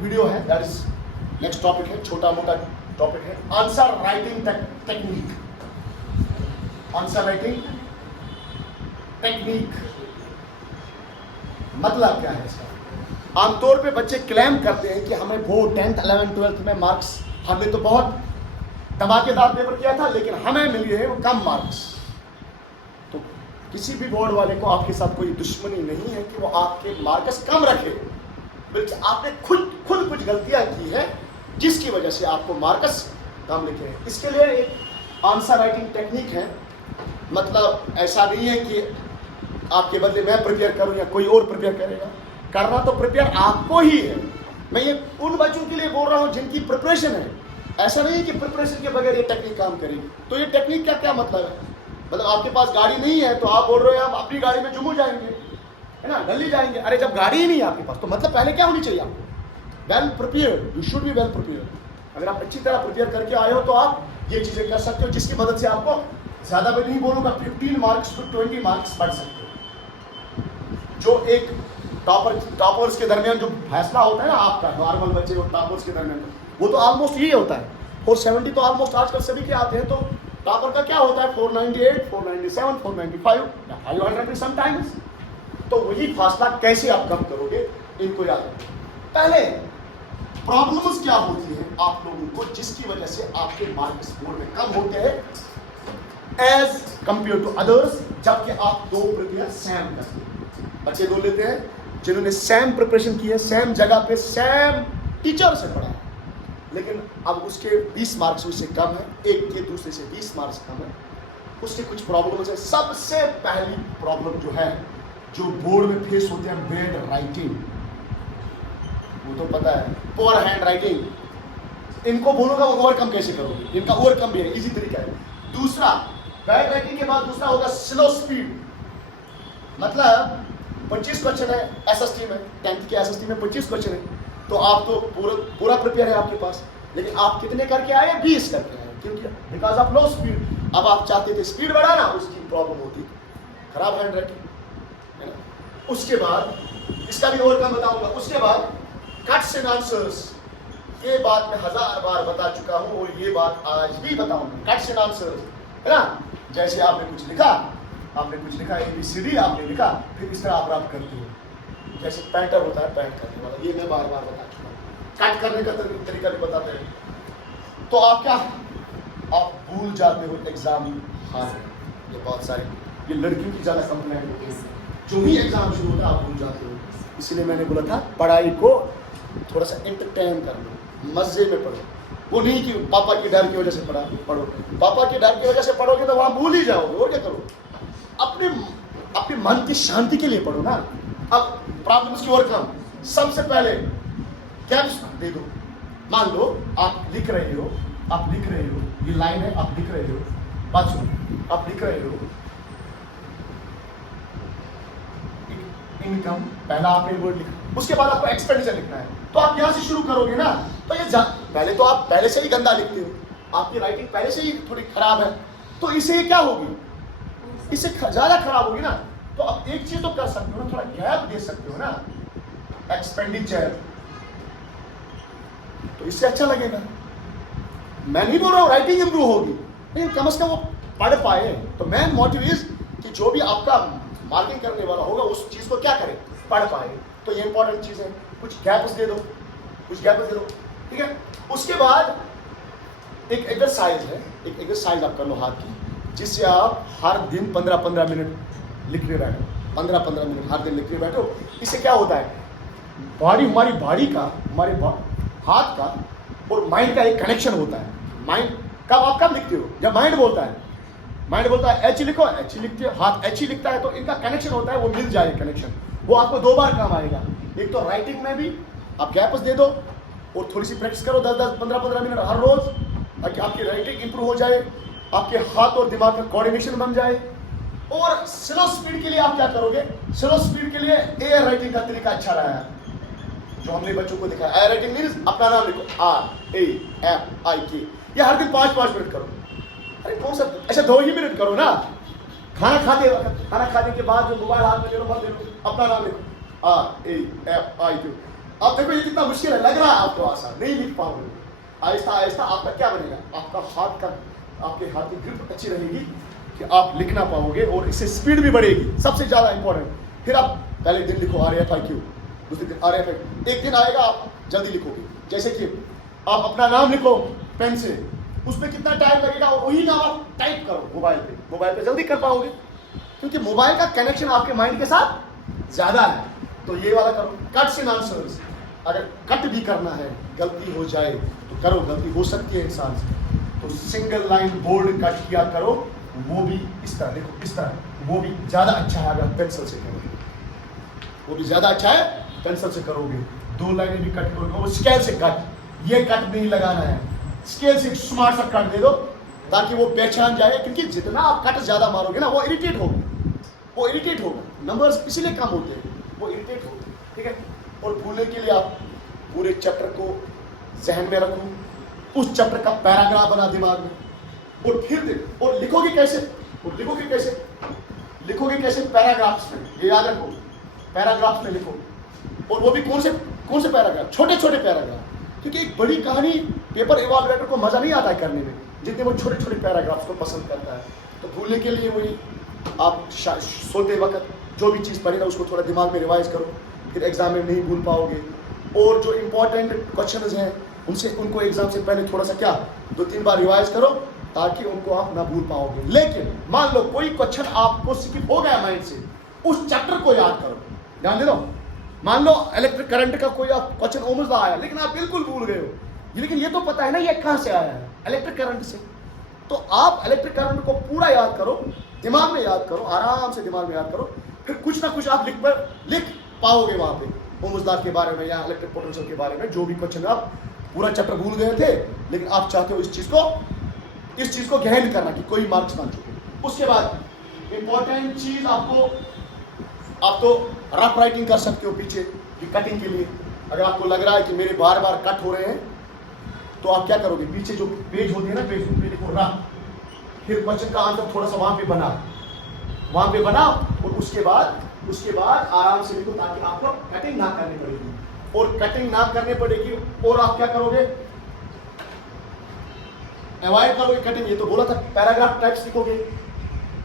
Video है, that is next topic है, छोटा मोटा टॉपिक है, answer writing technique. Answer writing technique मतलब क्या है इसका? आमतौर पे बच्चे क्लेम करते हैं कि हमें वो 10th 11th 12th में मार्क्स, हमने तो बहुत धमाकेदार पेपर किया था लेकिन हमें मिली है वो कम मार्क्स। तो किसी भी बोर्ड वाले को आपके साथ कोई दुश्मनी नहीं है कि वो आपके मार्क्स कम रखे, बल्कि आपने खुद कुछ गलतियां की है जिसकी वजह से आपको मार्क्स कम लिखे हैं। इसके लिए एक आंसर राइटिंग टेक्निक है। मतलब ऐसा नहीं है कि आपके बदले मैं प्रिपेयर करूं या कोई और प्रिपेयर करेगा, करना तो प्रिपेयर आपको ही है। मैं ये उन बच्चों के लिए बोल रहा हूं जिनकी प्रिपरेशन है। ऐसा नहीं है कि प्रिपरेशन के बगैर ये टेक्निक काम करेगी। तो ये टेक्निक का क्या मतलब है? मतलब आपके पास गाड़ी नहीं है तो आप बोल रहे हो हम अपनी गाड़ी में जुमू जाएंगे, है ना, दिल्ली जाएंगे। अरे जब गाड़ी ही नहीं है आपके पास तो मतलब पहले क्या होनी चाहिए आपको? Well prepared, you should be well prepared. अगर आप अच्छी तरह प्रिपेयर करके आए हो तो आप ये चीजें कर सकते हो जिसकी मदद से आपको ज्यादा मैं नहीं बोलूंगा 15 मार्क्स to 20 मार्क्स पढ़ सकते हो। जो एक टॉपर्स के दरमियान जो फैसला होता है ना आपका, नॉर्मल बच्चे और टॉपर्स के दरमियान, वो तो ऑलमोस्ट यही होता है। 470 तो ऑलमोस्ट आजकल सभी के आते हैं। तो टॉपर का क्या होता है? 498, 497, 495 या 500 भी समटाइम्स। तो वही फासला कैसे आप कम करोगे, इनको याद रखो। पहले प्रॉब्लम्स क्या होती है आप लोगों को जिसकी वजह से आपके मार्क्स बोर्ड में कम होते हैं एज कंपेयर टू अदर्स, जबकि आप दो प्रिपेयर सेम करते हैं। बच्चे बोल लेते हैं जिन्होंने सेम प्रिपरेशन की है, सेम जगह पे सेम टीचर से पढ़ा है, लेकिन अब उसके 20 मार्क्स उससे कम है, एक के दूसरे से 20 मार्क्स कम है, उसके कुछ प्रॉब्लम्स है। सबसे पहली प्रॉब्लम जो है, जो बोर्ड में फेस होते हैं, बैड राइटिंग। वो तो पता है, पुअर हैंड राइटिंग। इनको बोलूंगा ओवरकम कैसे करोगे, इनका ओवरकम भी है, इजी तरीका है। दूसरा, बैड राइटिंग के बाद दूसरा होगा स्लो स्पीड। मतलब 25 क्वेश्चन है एसएसटी में, 10th के एसएसटी में 25 क्वेश्चन है, तो आप तो पूरा प्रिपेयर है आपके पास, लेकिन आप कितने करके आए? 20 करके आए। क्योंकि बिकॉज ऑफ लो स्पीड। अब आप चाहते थे स्पीड बढ़ाना, उसकी प्रॉब्लम होती थी खराब हैंड राइटिंग, है ना। उसके बाद इसका भी ओवरकम बताऊंगा। उसके बाद कट्स एंड आंसर्स। ये बात मैं 1000 बार बता चुका हूं और ये बात आज भी बताऊंगा। कट्स एंड आंसर्स, है ना। जैसे आपने कुछ लिखा ABCD आपने लिखा, फिर इस तरह आप रब करते हो। जैसे पेंटर होता है, पेंट करने वाला, ये मैं बार बार बता चुका हूँ। कट करने का तरीका भी बताते हैं। तो आप क्या, आप भूल जाते हो एग्जाम हार। ये बहुत सारी, ये लड़कियों की ज्यादा कंप्लेंट होती है, जो ही एग्जाम शुरू होता है आप भूल जाते हो। इसलिए मैंने बोला था पढ़ाई को थोड़ा सा एंटरटेन कर लो, मजे में पढ़ो। वो नहीं कि पापा के डर की वजह से पढ़ो। पापा के डर की वजह से पढ़ोगे तो वहां भूल ही जाओगे। और क्या करो, अपने मन की शांति के लिए पढ़ो ना। अब प्रॉब्लम्स की ओवरकम, सबसे पहले गैप्स दे दो। मान लो आप लिख रहे हो, ये लाइन है, आप लिख रहे हो, बात सुनो, आप लिख रहे हो इनकम, पहला आपने वर्ड लिखा, उसके बाद आपको एक्सपेंडिचर लिखना है। तो आप यहां से शुरू करोगे ना, तो ये पहले तो आप पहले से ही गंदा लिखते हो, आपकी राइटिंग पहले से ही थोड़ी खराब है, तो इसे क्या होगी, इससे ज्यादा खराब होगी ना। तो आप एक चीज तो कर सकते हो ना, थोड़ा गैप दे सकते हो ना, एक्सपेंडिचर, तो इससे अच्छा लगेगा। मैं नहीं बोल रहा हूं राइटिंग इंप्रूव होगी, लेकिन कम से कम वो पढ़ पाए। तो मेन मोटिव इज कि जो भी आपका मार्किंग करने वाला होगा उस चीज को क्या करे, पढ़ पाए। तो ये इंपॉर्टेंट चीज है। कुछ गैप्स दे दो, ठीक है। उसके बाद एक एक्सरसाइज है, एक एक्सरसाइज आप कर लो हाथ की, जिससे आप हर दिन 15-15 मिनट लिख रहे बैठो, 15-15 मिनट हर दिन लिख रहे बैठो। इससे क्या होता है, हमारी बॉडी का, हमारे हाथ का और माइंड का एक कनेक्शन होता है। माइंड आप कब लिखते हो, जब माइंड बोलता है एच लिखो, एच लिखते हो, हाथ एच ही लिखता है, तो इनका कनेक्शन होता है, वो मिल जाए कनेक्शन, वो आपको 2 बार काम आएगा। एक तो राइटिंग में भी आप गैप्स दे दो और थोड़ी सी प्रैक्टिस करो 10-10, 15-15 मिनट हर रोज, ताकि आपकी राइटिंग इंप्रूव हो जाए, आपके हाथ और दिमाग का कोऑर्डिनेशन बन जाए। और स्लो स्पीड के लिए आप क्या करोगे, स्लो स्पीड के लिए एयर राइटिंग का तरीका अच्छा रहा है, जो हमने बच्चों को दिखाया। एयर राइटिंग मींस अपना नाम लिखो, RAFIK, ये हर दिन 5-5 मिनट करो। अरे कौन सा, ऐसे 2 ही मिनट करो ना। खाना खाने के बाद जो मोबाइल हाथ में ले लो, मत ले लो, अपना नाम लिखो, RAFIK। अब देखो ये कितना मुश्किल है, लग रहा है आपको आसान, नहीं लिख पाओगे। आहिस्ता आहिस्ता आपका क्या बनेगा, आपके हाथ की ग्रिप अच्छी रहेगी कि आप लिखना पाओगे और इससे स्पीड भी बढ़ेगी, सबसे ज्यादा इंपॉर्टेंट। फिर आप पहले दिन लिखो RFIQ, दूसरे दिन RFIQ, एक दिन आएगा आप जल्दी लिखोगे। जैसे कि आप अपना नाम लिखो पेन से, उसमें कितना टाइम लगेगा और वही नाम आप टाइप करो मोबाइल पे जल्दी कर पाओगे, क्योंकि मोबाइल का कनेक्शन आपके माइंड के साथ ज्यादा है। तो ये वाला करो। कट्स एंड आंसर्स, अगर कट भी करना है, गलती हो जाए तो करो, गलती हो सकती है इंसान से, तो सिंगल लाइन बोल्ड कट किया करो, वो भी इस तरह देखो, इस तरह, वो भी ज्यादा अच्छा है अगर पेंसिल से करोगे, वो भी ज्यादा अच्छा है पेंसिल से करोगे। 2 लाइनें भी कट करोगे, वो स्केल से कट, ये कट नहीं लगाना है, स्केल से स्मार्ट सा कट दे दो ताकि वो पहचान जाए, क्योंकि जितना आप कट ज्यादा मारोगे ना वो इरिटेट होगा, नंबर्स इसीलिए कम होते हैं, वो इरिटेट होते हैं, ठीक है। और भूलने के लिए आप पूरे चैप्टर को जहन में रखो, उस चैप्टर का पैराग्राफ बना दिमाग में, और फिर देखो, और लिखोगे कैसे पैराग्राफ्स में, ये याद रखो, पैराग्राफ्स में लिखो। और वो भी कौन से पैराग्राफ, छोटे पैराग्राफ, क्योंकि एक बड़ी कहानी पेपर इवैल्यूएटर को मजा नहीं आता है करने में जितने वो छोटे पैराग्राफ्स को पसंद करता है। तो भूलने के लिए वही आप सोते वक्त जो भी चीज़ पढ़ेगा उसको थोड़ा दिमाग में रिवाइज करो, फिर एग्जाम में नहीं भूल पाओगे। और जो इंपॉर्टेंट क्वेश्चन हैं उनको एग्जाम से पहले थोड़ा सा 2-3 बार रिवाइज करो ताकि उनको आप ना भूल पाओगे। लेकिन मान लो कोई क्वेश्चन आपको स्किप हो गया माइंड से, उस चैप्टर को याद करो, ध्यान दे दो। मान लो इलेक्ट्रिक करंट का कोई क्वेश्चन ओमस आया, लेकिन आप बिल्कुल भूल गए हो, लेकिन ये तो पता है ना ये कहां से आया है, इलेक्ट्रिक करंट से। तो आप इलेक्ट्रिक करंट को पूरा याद करो, दिमाग में याद करो, आराम से दिमाग में याद करो, फिर कुछ ना कुछ आप लिख पाओगे वहां पे ओम्स लॉ के बारे में या इलेक्ट्रिक पोटेंशियल के बारे में, जो भी क्वेश्चन आप पूरा चैप्टर भूल गए थे, लेकिन आप चाहते हो इस चीज को गहन करना कि कोई मार्क्स ना चुके। उसके बाद इंपॉर्टेंट चीज आप तो रफ राइटिंग कर सकते हो पीछे कि कटिंग के लिए। अगर आपको लग रहा है कि मेरे बार कट हो रहे हैं, तो आप क्या करोगे, पीछे जो पेज होती है ना, पेज पे लिखो रफ, फिर क्वेश्चन का आंसर थोड़ा सा वहां पे बना और उसके बाद आराम से लिखो ताकि आपको कटिंग ना करनी पड़ेगी। और कटिंग ना करनी पड़ेगी और आप क्या करोगे, अवॉइड करोगे कटिंग, ये तो बोला था, पैराग्राफ टाइप्स लिखोगे।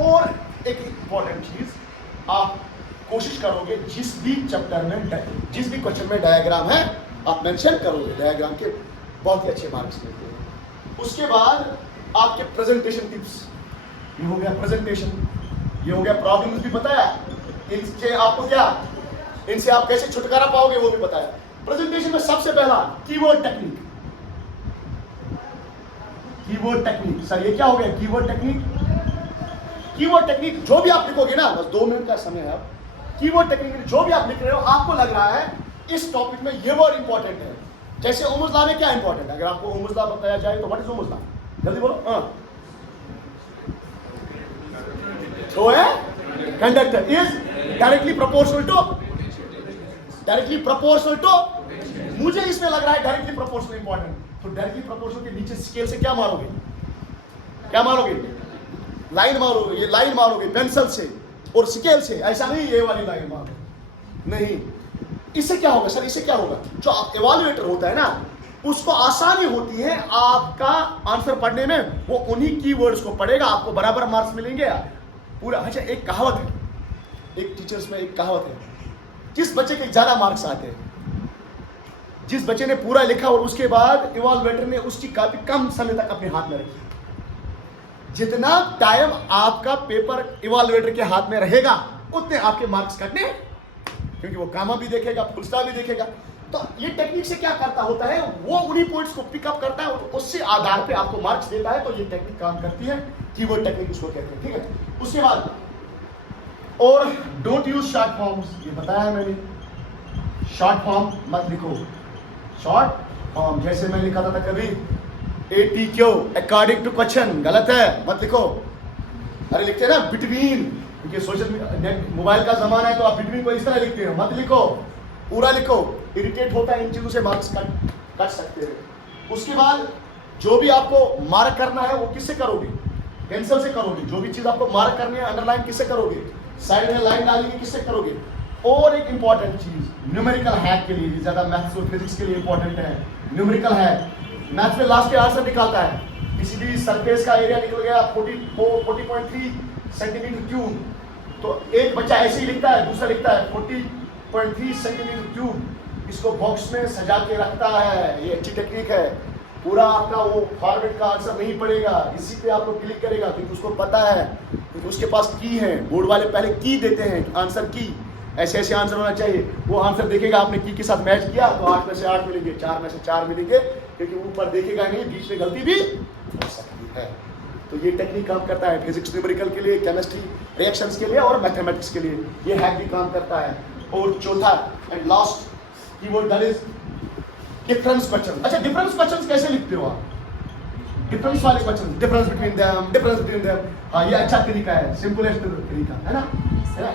और एक इंपॉर्टेंट चीज, आप कोशिश करोगे जिस भी क्वेश्चन में डायग्राम है आप मेंशन करोगे, डायग्राम के बहुत ही अच्छे मार्क्स मिलते हैं। उसके बाद आपके प्रेजेंटेशन टिप्स, ये हो गया प्रेजेंटेशन, ये हो गया प्रॉब्लम्स भी बताया, इनसे आपको इनसे आप कैसे छुटकारा पाओगे वो भी बताया। प्रेजेंटेशन में सबसे पहला कीवर्ड टेक्निक, सर ये क्या हो गया, कीवर्ड टेक्निक जो भी आप लिखोगे ना, बस 2 मिनट का समय है, आप कीवर्ड टेक्निक जो भी आप लिख रहे हो, आपको लग रहा है इस टॉपिक में ये वर्ड इंपॉर्टेंट है। जैसे ओम्स लॉ में क्या इंपॉर्टेंट है, अगर आपको ओम्स लॉ बताया जाए तो व्हाट इज ओम्स लॉ, जल्दी बोलो। तो है conductor is directly proportional to, मुझे इसमें लग रहा है डायरेक्टली प्रोपोर्शनल इंपॉर्टेंट। तो डायरेक्टली प्रोपोर्शनल के नीचे स्केल से क्या मारोगे, लाइन मारोगे, ये लाइन मारोगे पेंसिल से और स्केल से, ऐसा नहीं ये वाली लाइन मारो, नहीं। इससे क्या होगा सर, जो आप इवैल्यूएटर होता है ना, उसको आसानी होती है आपका आंसर पढ़ने में, वो उन्हीं कीवर्ड्स को पढ़ेगा, आपको बराबर मार्क्स मिलेंगे पूरा। अच्छा, एक कहावत है, एक टीचर्स में एक कहावत है, जिस बच्चे के ज्यादा मार्क्स आते हैं, जिस बच्चे ने पूरा लिखा और उसके बाद इवैल्यूएटर ने उसकी कॉपी कम समय तक अपने हाथ में रखी, जितना टाइम आपका पेपर इवैल्यूएटर के हाथ में रहेगा उतने आपके मार्क्स कटने, क्योंकि वो कामा भी देखेगा, फुल स्टॉप भी देखेगा। तो ये टेक्निक से क्या करता होता है, वो उन्हीं पॉइंट्स को पिकअप करता है और उससे आधार पे आपको मार्क्स देता है। तो ये टेक्निक काम करती है, कीवर्ड टेक्निक उसको कहते हैं, ठीक है। उसके बाद और डोंट यूज शॉर्ट फॉर्म्स, ये बताया है मैंने, शॉर्ट फॉर्म मत लिखो, शॉर्ट फॉर्म जैसे मैं लिखा था कभी ATQ अकॉर्डिंग टू क्वेश्चन, गलत है, मत लिखो। अरे लिखते हैं ना बिटवीन, क्योंकि सोशल मोबाइल का जमाना है तो आप बिटवीन को इस तरह लिखते हो, मत लिखो, पूरा लिखो, इरिटेट होता है, इन चीजों से मार्क्स कट सकते हैं। उसके बाद जो भी आपको मार्क करना है वो किससे करोगे, पेंसिल से करोगे। जो भी चीज आपको मार्क करनी है, अंडरलाइन किससे करोगे, साइड में लाइन डालेंगे किससे करोगे, और एक इंपॉर्टेंट चीज न्यूमेरिकल हैक के लिए, ज्यादा मैथ्स और फिजिक्स के लिए इंपॉर्टेंट है न्यूमेरिकल हैक। मैथ्स में लास्ट के आंसर निकालता है, किसी भी सरफेस का एरिया निकल गया 40.3 सेंटीमीटर क्यूब, तो एक बच्चा ऐसे ही लिखता है, दूसरा लिखता है 40.3 सेंटीमीटर क्यूब, इसको बॉक्स में सजा के रखता है। ये अच्छी टेक्निक है। पूरा आपका वो फॉर्मेट का आंसर नहीं पड़ेगा, इसी पे आप लोग क्लिक करेगा क्योंकि उसको पता है, क्योंकि उसके पास की है। बोर्ड वाले पहले की देते हैं, आंसर की, ऐसे ऐसे आंसर होना चाहिए। वो आंसर देखेगा आपने की के साथ मैच किया तो 8 में से 8 मिलेंगे, 4 में से 4 मिलेंगे, क्योंकि ऊपर देखेगा नहीं, बीच में गलती भी हो सकती है। तो ये टेक्निक काम करता है फिजिक्स न्यूमेरिकल के लिए, केमिस्ट्री रिएक्शंस के लिए और मैथमेटिक्स के लिए। ये हैक भी काम करता है। और चौथा and last keyword that is difference question. अच्छा, डिफरेंस क्वेश्चन कैसे लिखते हो आप? डिफरेंस वाले क्वेश्चन, डिफरेंस बिटवीन देम, हाँ ये अच्छा तरीका है, सिंपलेस्ट तरीका है ना,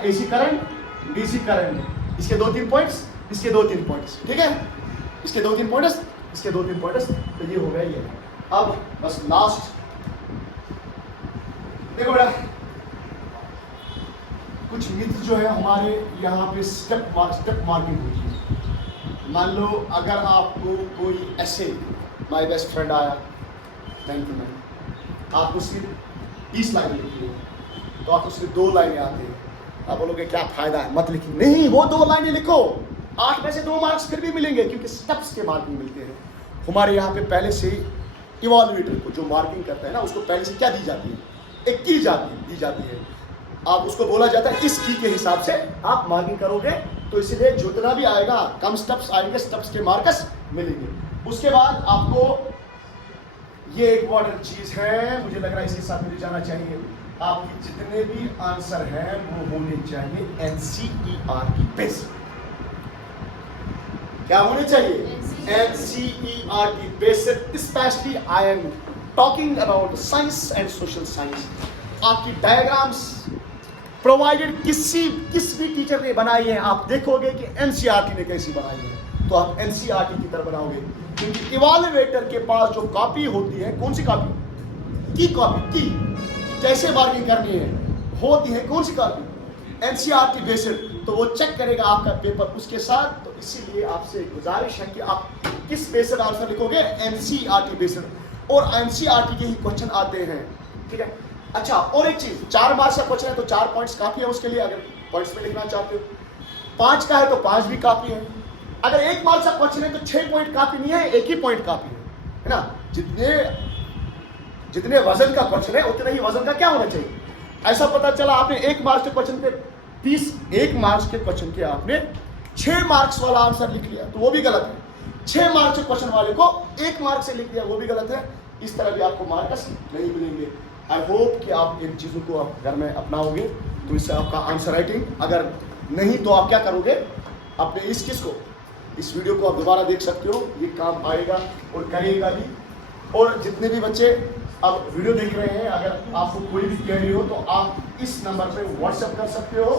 एसी करंट डीसी करंट, इसके 2-3 पॉइंट्स, इसके 2-3 पॉइंट्स, ठीक है, इसके 2-3 पॉइंट्स, इसके 2-3 पॉइंट्स, तो ये हो गया ये। अब बस लास्ट देखो बेटा, कुछ मित्र जो है हमारे यहाँ पे स्टेप मार्किंग होती है। मान लो अगर आपको कोई ऐसे माय बेस्ट फ्रेंड आया, थैंक यू मैम, आपको सिर्फ 30 लाइनें लिखी है, तो आपको सिर्फ 2 लाइनें आती हैं, आप बोलोगे क्या फायदा है, मत लिखिए। नहीं, वो 2 लाइनें लिखो, 8 में से 2 मार्क्स फिर भी मिलेंगे, क्योंकि स्टेप्स के मार्किंग मिलते हैं। हमारे यहाँ पे पहले से इवॉल्यूएटर को जो मार्किंग करता है ना, उसको पहले से क्या दी जाती है, एक की दी जाती है। आप उसको बोला जाता है इस की के हिसाब से आप मार्किंग करोगे, तो इसलिए जितना भी आएगा, कम स्टेप्स आएंगे, स्टेप्स के मार्क्स मिलेंगे। उसके बाद आपको ये एक इम्पॉर्टेंट चीज है, मुझे लग रहा है इसके साथ मुझे जाना चाहिए, आपके जितने भी आंसर हैं वो होने चाहिए एनसीईआरटी बेस्ड। क्या होने चाहिए? NCERT based. Specially I am talking about science and social science. आपकी डायग्राम्स प्रोवाइडेड किस भी टीचर ने बनाई है, आप देखोगे कि एनसीईआरटी ने कैसी बनाई है, तो आप एनसीईआरटी की तरह बनाओगे। क्योंकि इवैल्यूएटर के पास जो कॉपी होती है, कौन सी कॉपी? की कॉपी, की कैसे मार्किंग करनी है होती है, कौन सी कॉपी? NCERT based. तो वो चेक करेगा आपका पेपर उसके साथ। तो इसीलिए आपसे गुजारिश है कि आप किस बेस्ड आंसर लिखोगे? NCERT based. और एनसीईआरटी के ही क्वेश्चन आते हैं, ठीक है। अच्छा, और एक चीज, 4 मार्क्स का क्वेश्चन है तो 4 पॉइंट्स काफी है उसके लिए, अगर पॉइंट्स में लिखना चाहते हो। 5 का है तो 5 भी काफी है। अगर 1 मार्क्स का क्वेश्चन है तो 6 पॉइंट काफी नहीं है, 1 ही पॉइंट काफी है ना। जितने वजन का क्वेश्चन है उतने ही वजन का क्या होना चाहिए। ऐसा पता चला आपने 1 मार्क्स के क्वेश्चन पे 1 मार्क्स के क्वेश्चन के आपने 6 मार्क्स वाला आंसर लिख लिया, तो वो भी गलत है। 6 मार्क्स के क्वेश्चन वाले को 1 मार्क से लिख दिया, वो भी गलत है। इस तरह भी आपको मार्क्स नहीं मिलेंगे। आई होप कि आप इन चीज़ों को आप घर में अपनाओगे, तो इससे आपका आंसर राइटिंग, अगर नहीं तो आप क्या करोगे, अपने इस वीडियो को आप दोबारा देख सकते हो, ये काम आएगा और करेगा भी। और जितने भी बच्चे अब वीडियो देख रहे हैं, अगर आपको कोई भी क्वेरी हो तो आप इस नंबर पे व्हाट्सएप कर सकते हो।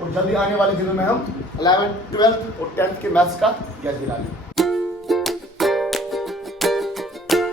और जल्दी आने वाले दिनों में हम 11th, 12th और 10th के मैथ्स का गैस दिला लेंगे।